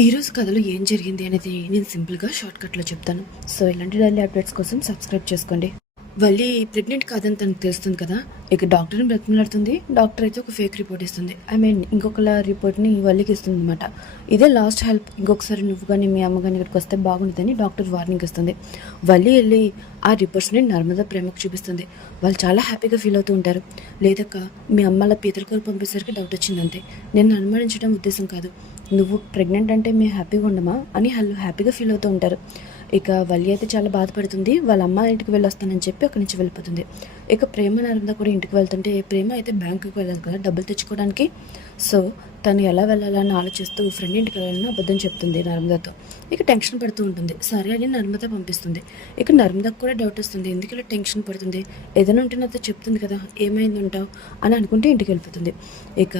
ఈరోజు కథలో ఏం జరిగింది అనేది నేను సింపుల్గా షార్ట్కట్లో చెప్తాను. సో ఇలాంటి డైలీ అప్డేట్స్ కోసం సబ్స్క్రైబ్ చేసుకోండి. వల్లి ప్రెగ్నెంట్ కాదని తనకు తెలుస్తుంది కదా. ఇక డాక్టర్ని బ్రతిమలాడుతుంది. డాక్టర్ అయితే ఒక ఫేక్ రిపోర్ట్ ఇస్తుంది. ఇంకొకలా రిపోర్ట్ని వల్లికి ఇస్తుంది అనమాట. ఇదే లాస్ట్ హెల్ప్, ఇంకొకసారి నువ్వు కానీ మీ అమ్మ కానీ ఇక్కడికి వస్తే బాగుంటుందని డాక్టర్ వార్నింగ్ ఇస్తుంది. వల్లి వెళ్ళి ఆ రిపోర్ట్స్ని నర్మదా ప్రేమకు చూపిస్తుంది. వాళ్ళు చాలా హ్యాపీగా ఫీల్ అవుతూ ఉంటారు. లేదక్క, మీ అమ్మల పీతల కూర పంపేసరికి డౌట్ వచ్చిందంతే, నేను అనుమానించడం ఉద్దేశం కాదు, నువ్వు ప్రెగ్నెంట్ అంటే మేము హ్యాపీగా ఉండమా అని వాళ్ళు హ్యాపీగా ఫీల్ అవుతూ ఉంటారు. ఇక వల్లి అయితే చాలా బాధపడుతుంది. వాళ్ళ అమ్మ ఇంటికి వెళ్ళొస్తానని చెప్పి అక్కడి నుంచి వెళ్ళిపోతుంది. ఇక ప్రేమ నర్మదా కూడా ఇంటికి వెళ్తుంటే, ప్రేమ అయితే బ్యాంకుకి వెళ్ళాలి కదా డబ్బులు తెచ్చుకోవడానికి. సో తను ఎలా వెళ్ళాలని ఆలోచిస్తూ ఫ్రెండ్ ఇంటికి వెళ్ళాలని అబద్ధం చెప్తుంది నర్మదాతో. ఇక టెన్షన్ పడుతూ ఉంటుంది. సరే అని నర్మదా పంపిస్తుంది. ఇక నర్మదాకు కూడా డౌట్ వస్తుంది, ఎందుకు ఇలా టెన్షన్ పడుతుంది, ఏదైనా ఉంటే నాతో చెప్తుంది కదా, ఏమైంది ఉంటావు అని అనుకుంటే ఇంటికి వెళ్ళిపోతుంది. ఇక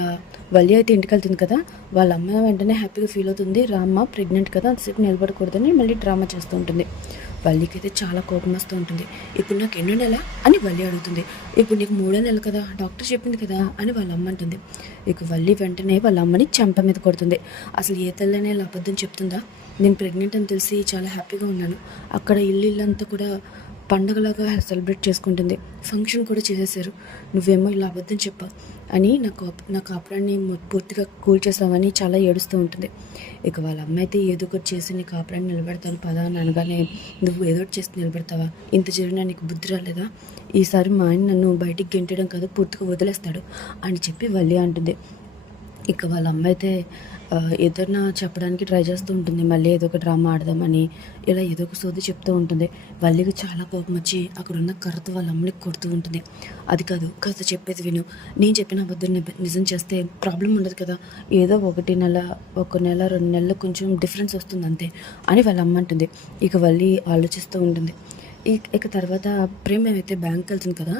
వల్లి అయితే ఇంటికి వెళ్తుంది కదా, వాళ్ళ అమ్మ వెంటనే హ్యాపీగా ఫీల్ అవుతుంది. రామ్మ ప్రెగ్నెంట్ కదా, అంతసేపు నిలబడకూడదని మళ్ళీ డ్రామా చేస్తూ ఉంటుంది. వల్లికి అయితే చాలా కోపం వస్తూ ఉంటుంది. ఇప్పుడు నాకు ఎన్నో నెల అని వల్లి అడుగుతుంది. ఇప్పుడు నీకు 3వ నెల కదా, డాక్టర్ చెప్పింది కదా అని వాళ్ళ అమ్మ అంటుంది. ఇక వల్లి వెంటనే వాళ్ళ అమ్మని చెంప మీద కొడుతుంది. అసలు ఏ తల్లనే ఇలా అబద్ధం చెప్తుందా, నేను ప్రెగ్నెంట్ అని తెలిసి చాలా హ్యాపీగా ఉన్నాను, అక్కడ ఇల్లంతా కూడా పండగలాగా సెలబ్రేట్ చేసుకుంటుంది, ఫంక్షన్ కూడా చేసేసారు, నువ్వేమో ఇలా అబద్ధం చెప్పా అని నా కాపురాన్ని పూర్తిగా కూల్చేసావని చాలా ఏడుస్తూ ఉంటుంది. ఇక వాళ్ళ అమ్మ అయితే ఏదో ఒకటి చేసి నీ కాపురాన్ని నిలబెడతాను పదా అని అనగానే, నువ్వు ఏదో ఒకటి చేసి నిలబెడతావా, ఇంత జరిగినా నీకు బుద్ధి రాలేదా, ఈసారి మా ఆయన నన్ను బయటికి గెంటడం కాదు పూర్తిగా వదిలేస్తాడు అని చెప్పి వల్లి అంటుంది. ఇక వాళ్ళ అమ్మ అయితే ఏదైనా చెప్పడానికి ట్రై చేస్తూ ఉంటుంది, మళ్ళీ ఏదో ఒక డ్రామా ఆడదామని ఇలా ఏదో ఒక సోది చెప్తూ ఉంటుంది. వల్లికి చాలా కోపం వచ్చి అక్కడ ఉన్న కర్రతో వాళ్ళ అమ్మని కొడుతూ ఉంటుంది. అది కాదు, కాస్త చెప్పేది విను, నేను చెప్పిన అబద్ధం నిజం చేస్తే ప్రాబ్లం ఉండదు కదా, ఏదో 1 నెల 2 నెలలు కొంచెం డిఫరెన్స్ వస్తుంది అంతే అని వాళ్ళ అమ్మ అంటుంది. ఇక వల్లి ఆలోచిస్తూ ఉంటుంది. ఇక తర్వాత ప్రేమ అయితే బ్యాంక్ వెళ్తుంది కదా,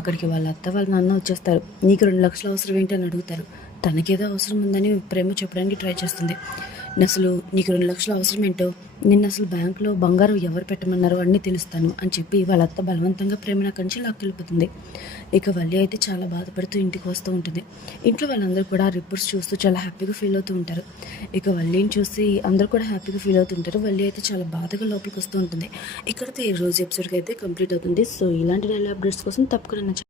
అక్కడికి వాళ్ళ అత్త వాళ్ళ నాన్న వచ్చేస్తారు. నీకు 2 లక్షలు అవసరం ఏంటి అని అడుగుతారు. తనకేదో అవసరం ఉందని ప్రేమ చెప్పడానికి ట్రై చేస్తుంది. అసలు నీకు 2 లక్షలు అవసరం ఏంటో, నిన్న అసలు బ్యాంకులో బంగారం ఎవరు పెట్టమన్నారో అన్నీ తెలుస్తాను అని చెప్పి వాళ్ళ అత్త బలవంతంగా ప్రేమను అక్కడి నుంచి లాక్కెళ్ళిపోతుంది. ఇక వల్లి అయితే చాలా బాధపడుతూ ఇంటికి వస్తూ ఉంటుంది. ఇంట్లో వాళ్ళందరూ కూడా రిపోర్ట్స్ చూస్తూ చాలా హ్యాపీగా ఫీల్ అవుతూ ఉంటారు. ఇక వల్లిని చూసి అందరూ కూడా హ్యాపీగా ఫీల్ అవుతుంటారు. వల్లి అయితే చాలా బాధగా లోపలికి వస్తూ ఉంటుంది. ఇక్కడితో ఈ రోజు ఎపిసోడ్కి అయితే కంప్లీట్ అవుతుంది. సో ఇలాంటి డైలీ అప్డేట్స్ కోసం తప్పకుండా